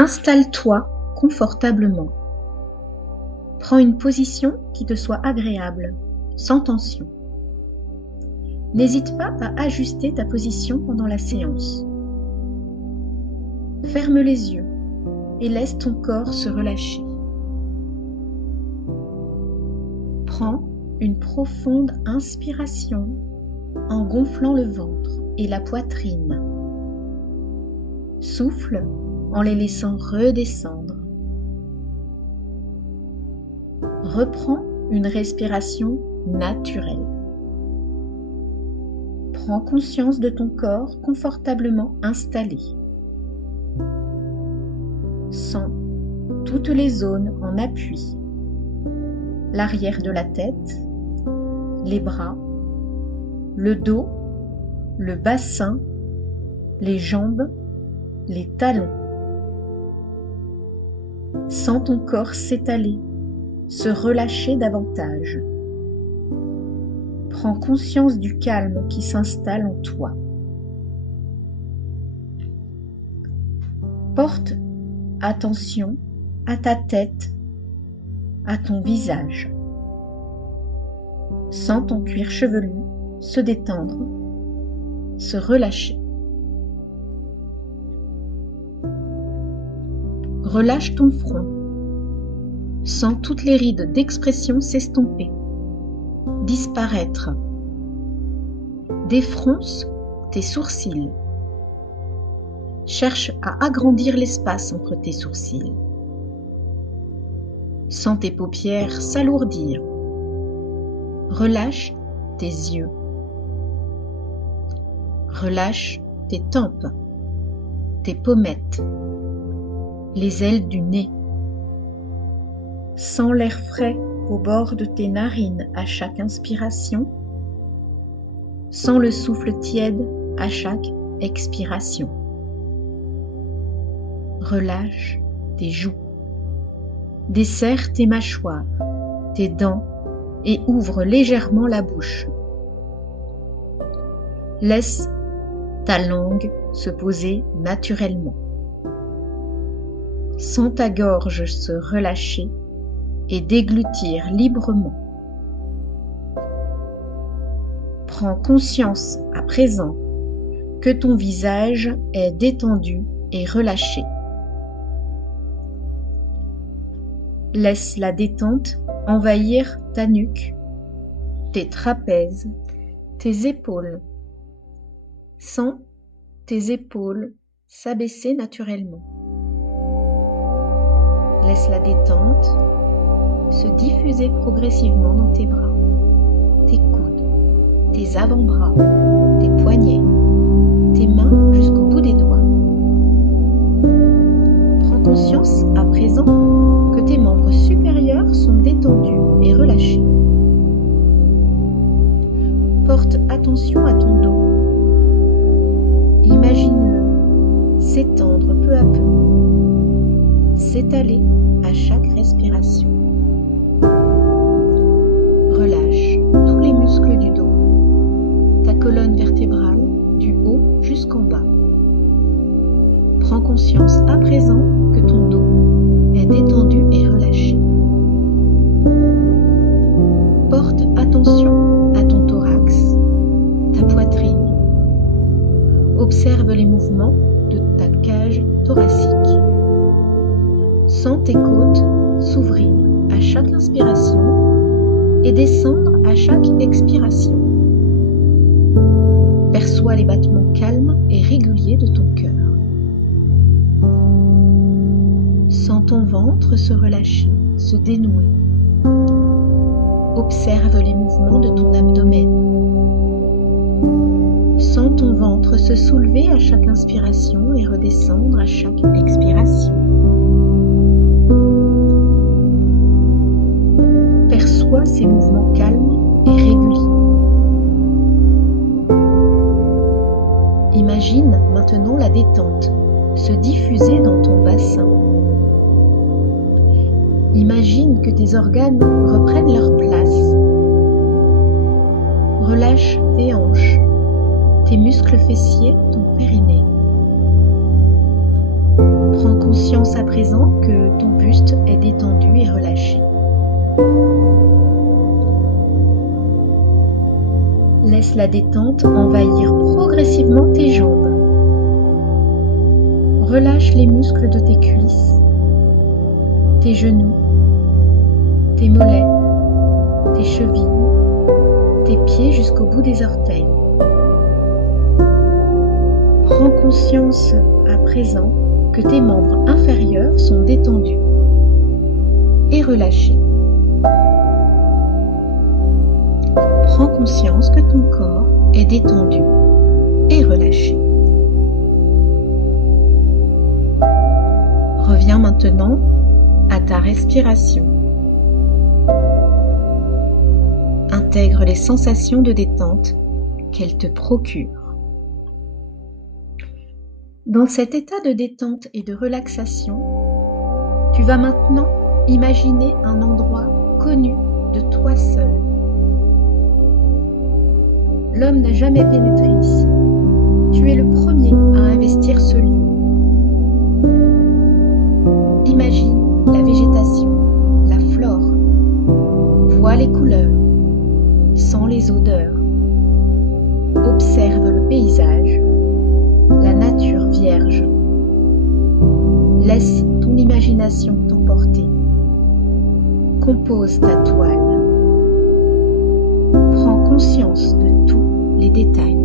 Installe-toi confortablement. Prends une position qui te soit agréable, sans tension. N'hésite pas à ajuster ta position pendant la séance. Ferme les yeux et laisse ton corps se relâcher. Prends une profonde inspiration en gonflant le ventre et la poitrine. Souffle en les laissant redescendre. Reprends une respiration naturelle. Prends conscience de ton corps confortablement installé. Sens toutes les zones en appui. L'arrière de la tête, les bras, le dos, le bassin, les jambes, les talons. Sens ton corps s'étaler, se relâcher davantage. Prends conscience du calme qui s'installe en toi. Porte attention à ta tête, à ton visage. Sens ton cuir chevelu se détendre, se relâcher. Relâche ton front. Sens toutes les rides d'expression s'estomper, disparaître. Défronce tes sourcils. Cherche à agrandir l'espace entre tes sourcils. Sens tes paupières s'alourdir. Relâche tes yeux. Relâche tes tempes, tes pommettes, les ailes du nez. Sens l'air frais au bord de tes narines à chaque inspiration. Sens le souffle tiède à chaque expiration. Relâche tes joues. Desserre tes mâchoires, tes dents et ouvre légèrement la bouche. Laisse ta langue se poser naturellement. Sens ta gorge se relâcher et déglutir librement. Prends conscience à présent que ton visage est détendu et relâché. Laisse la détente envahir ta nuque, tes trapèzes, tes épaules. Sens tes épaules s'abaisser naturellement. Laisse la détente se diffuser progressivement dans tes bras, tes coudes, tes avant-bras, tes poignets, tes mains jusqu'au bout des doigts. Prends conscience à présent que tes membres supérieurs sont détendus et relâchés. Porte attention à ton dos. Imagine-le s'étendre peu à peu, s'étaler à chaque respiration. Relâche tous les muscles du dos, ta colonne vertébrale du haut jusqu'en bas. Prends conscience à présent que ton dos est détendu et relâché. Porte attention à ton thorax, ta poitrine. Observe les mouvements de ta cage thoracique. Sens tes côtes s'ouvrir à chaque inspiration et descendre à chaque expiration. Perçois les battements calmes et réguliers de ton cœur. Sens ton ventre se relâcher, se dénouer. Observe les mouvements de ton abdomen. Sens ton ventre se soulever à chaque inspiration et redescendre à chaque expiration. Perçois ces mouvements calmes et réguliers. Imagine maintenant la détente se diffuser dans ton bassin. Imagine que tes organes reprennent leur place. Relâche tes hanches, tes muscles fessiers, ton périnée. Prends conscience conscience à présent que ton buste est détendu et relâché. Laisse la détente envahir progressivement tes jambes. Relâche les muscles de tes cuisses, tes genoux, tes mollets, tes chevilles, tes pieds jusqu'au bout des orteils. Prends conscience à présent que tes membres inférieurs sont détendus et relâchés. Prends conscience que ton corps est détendu et relâché. Reviens maintenant à ta respiration. Intègre les sensations de détente qu'elle te procure. Dans cet état de détente et de relaxation, tu vas maintenant imaginer un endroit connu de toi seul. L'homme n'a jamais pénétré ici. Tu es le premier à investir ce lieu. Imagine la végétation, la flore. Vois les couleurs, sens les odeurs. Observe le paysage, la nature vierge. Laisse ton imagination t'emporter. Compose ta toile. Prends conscience de tous les détails.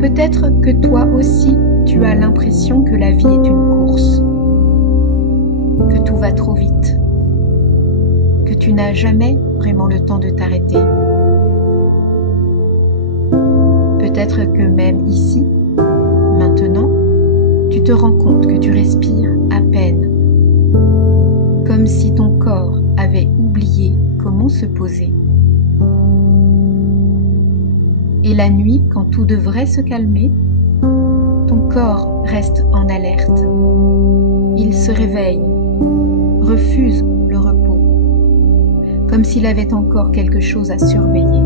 Peut-être que toi aussi, tu as l'impression que la vie est une course, que tout va trop vite, que tu n'as jamais vraiment le temps de t'arrêter. Peut-être que même ici, maintenant, tu te rends compte que tu respires à peine, comme si ton corps avait oublié comment se poser. Et la nuit, quand tout devrait se calmer, ton corps reste en alerte. Il se réveille, refuse le repos, comme s'il avait encore quelque chose à surveiller.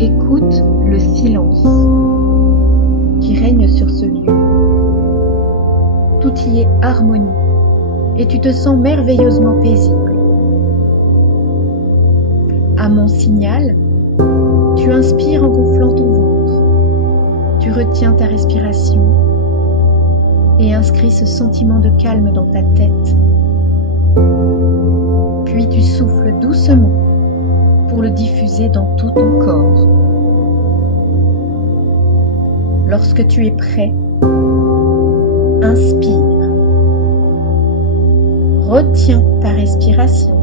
Écoute le silence qui règne sur ce lieu. Tout y est harmonie et tu te sens merveilleusement paisible. À mon signal, tu inspires en gonflant ton ventre. Tu retiens ta respiration et inscris ce sentiment de calme dans ta tête. Puis tu souffles doucement pour le diffuser dans tout ton corps. Lorsque tu es prêt, inspire. Retiens ta respiration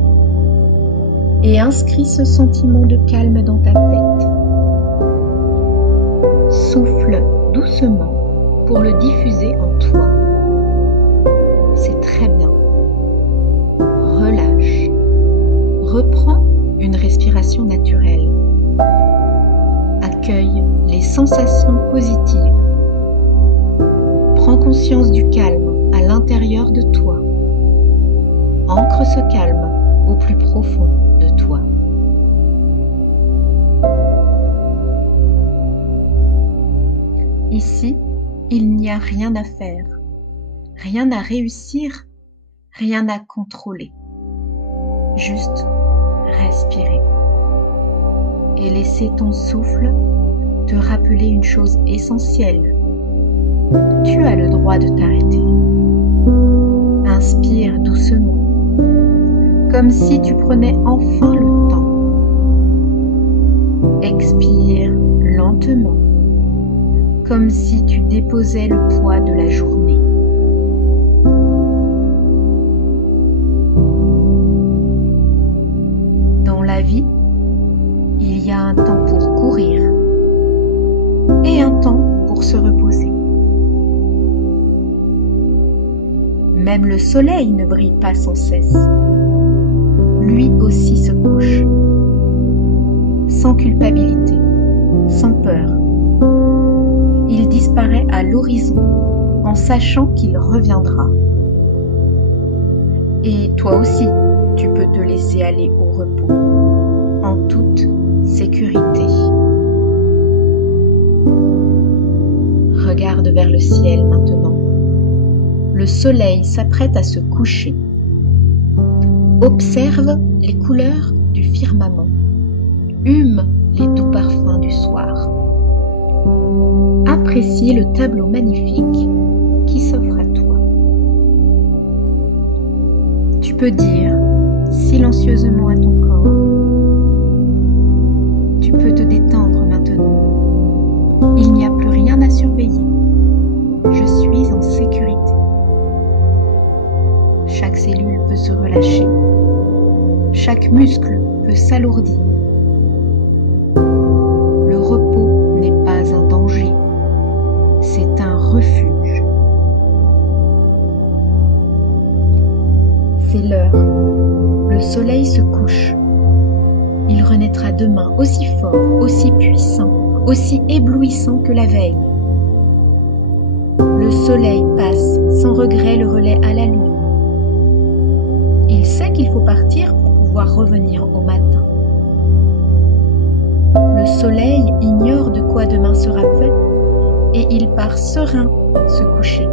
et inscris ce sentiment de calme dans ta tête. Souffle doucement pour le diffuser en toi. C'est très bien. Relâche. Reprends une respiration naturelle. Accueille les sensations positives. Prends conscience du calme à l'intérieur de toi. Ancre ce calme au plus profond de toi. Ici, il n'y a rien à faire, rien à réussir, rien à contrôler. Juste respirer et laisser ton souffle te rappeler une chose essentielle. Tu as le droit de t'arrêter. Inspire doucement, comme si tu prenais enfin le temps. Expire lentement, comme si tu déposais le poids de la journée. Dans la vie, il y a un temps pour courir et un temps pour se reposer. Même le soleil ne brille pas sans cesse. Lui aussi se couche, sans culpabilité, sans peur. Il disparaît à l'horizon en sachant qu'il reviendra. Et toi aussi, tu peux te laisser aller au repos, en toute sécurité. Regarde vers le ciel maintenant. Le soleil s'apprête à se coucher. Observe les couleurs du firmament. Hume les doux parfums du soir. Apprécie le tableau magnifique qui s'offre à toi. Tu peux dire silencieusement à ton corps. Tu peux te détendre maintenant. Il n'y a plus rien à surveiller. Je suis en sécurité. Chaque cellule peut se relâcher. Chaque muscle peut s'alourdir. Le repos n'est pas un danger. C'est un refuge. C'est l'heure. Le soleil se couche. Il renaîtra demain aussi fort, aussi puissant, aussi éblouissant que la veille. Le soleil passe sans regret le relais à la lune. Il sait qu'il faut partir pour pouvoir revenir au matin. Le soleil ignore de quoi demain sera fait et il part serein se coucher.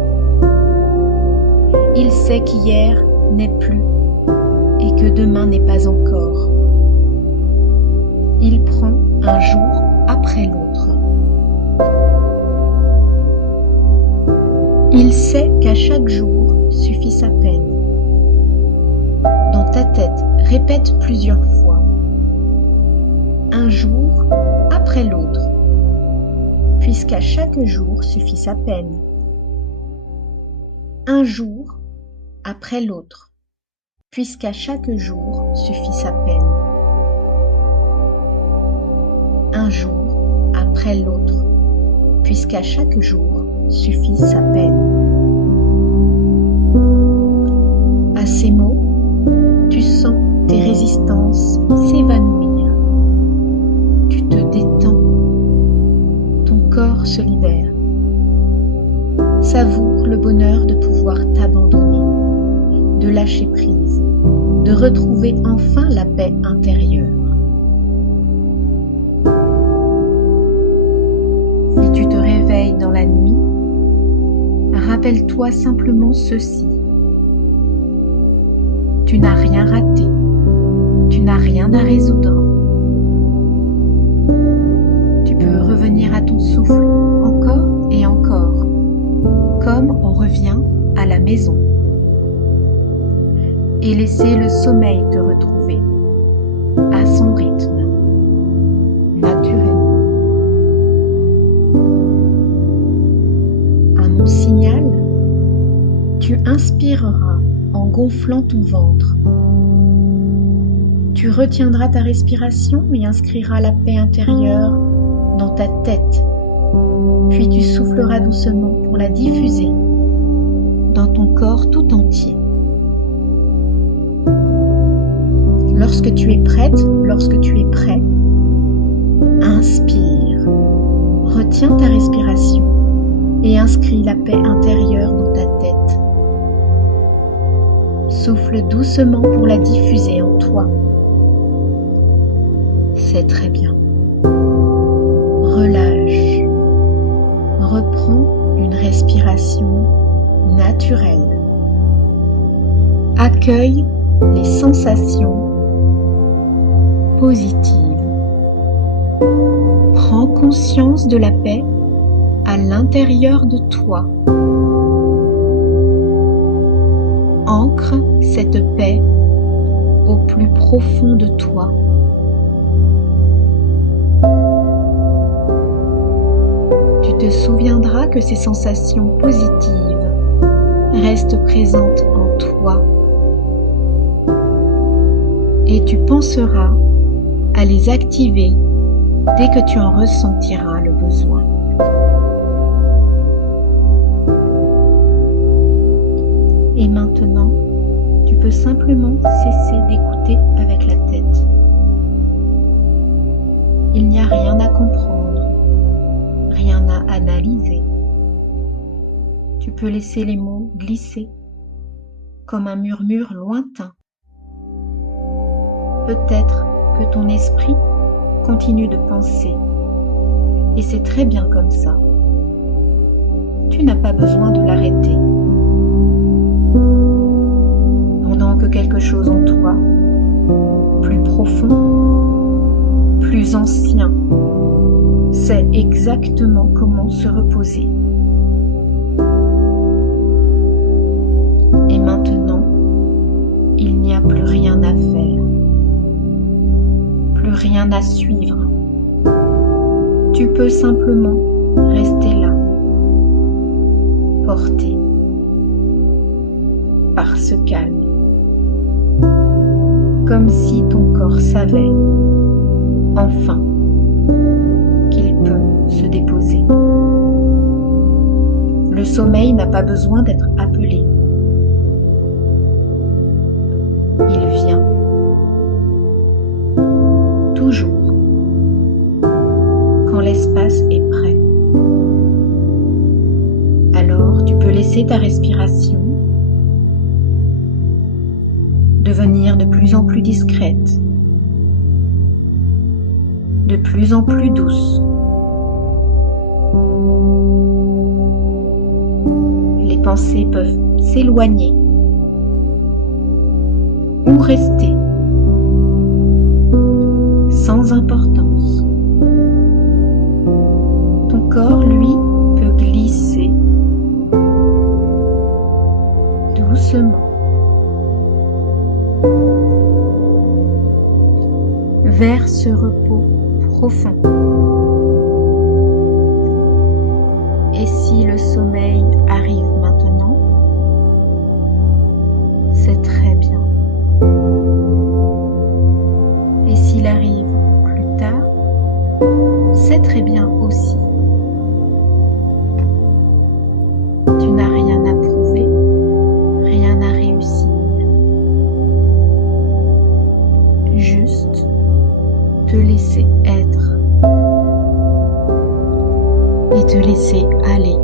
Il sait qu'hier n'est plus et que demain n'est pas encore. Il prend un jour après l'autre. Il sait qu'à chaque jour suffit sa peine. Dans ta tête, répète plusieurs fois. Un jour après l'autre, puisqu'à chaque jour suffit sa peine. Un jour après l'autre, puisqu'à chaque jour suffit sa peine. Un jour après l'autre, puisqu'à chaque jour suffit sa peine. À ces mots, tu sens tes résistances s'évanouir. Tu te détends. Ton corps se libère. Savoure le bonheur de pouvoir t'abandonner, de lâcher prise, de retrouver enfin la paix intérieure. Si tu te réveilles dans la nuit, rappelle-toi simplement ceci. Tu n'as rien raté, tu n'as rien à résoudre. Tu peux revenir à ton souffle encore et encore, comme on revient à la maison, et laisser le sommeil te retrouver à son rythme, naturellement. À mon signal, tu inspireras en gonflant ton ventre. Tu retiendras ta respiration et inscriras la paix intérieure dans ta tête. Puis tu souffleras doucement pour la diffuser dans ton corps tout entier. Lorsque tu es prête, lorsque tu es prêt, inspire. Retiens ta respiration et inscris la paix intérieure dans ta tête. Souffle doucement pour la diffuser en toi. C'est très bien. Relâche. Reprends une respiration naturelle. Accueille les sensations positives. Prends conscience de la paix à l'intérieur de toi. Ancre cette paix au plus profond de toi. Tu te souviendras que ces sensations positives restent présentes en toi et tu penseras à les activer dès que tu en ressentiras le besoin. Et maintenant, tu peux simplement cesser d'écouter avec la tête. Il n'y a rien à comprendre, rien à analyser. Tu peux laisser les mots glisser comme un murmure lointain Peut-être que ton esprit continue de penser, et c'est très bien comme ça. Tu n'as pas besoin de l'arrêter. Pendant que quelque chose en toi, plus profond, plus ancien, sait exactement comment se reposer. Et maintenant, il n'y a plus rien à faire, plus rien à suivre. Tu peux simplement rester là, porté par ce calme, comme si ton corps savait, enfin, qu'il peut se déposer. Le sommeil n'a pas besoin d'être appelé. Il vient toujours quand l'espace est prêt. Alors tu peux laisser ta respiration devenir de plus en plus discrète, de plus en plus douce. Les pensées peuvent s'éloigner ou rester sans importance. Ton corps, lui, peut glisser doucement vers ce repos profond. Et si le sommeil arrive maintenant, c'est très bien. Et s'il arrive plus tard, c'est très bien aussi. Tu n'as rien à prouver, rien à réussir. Juste te laisser être et te laisser aller.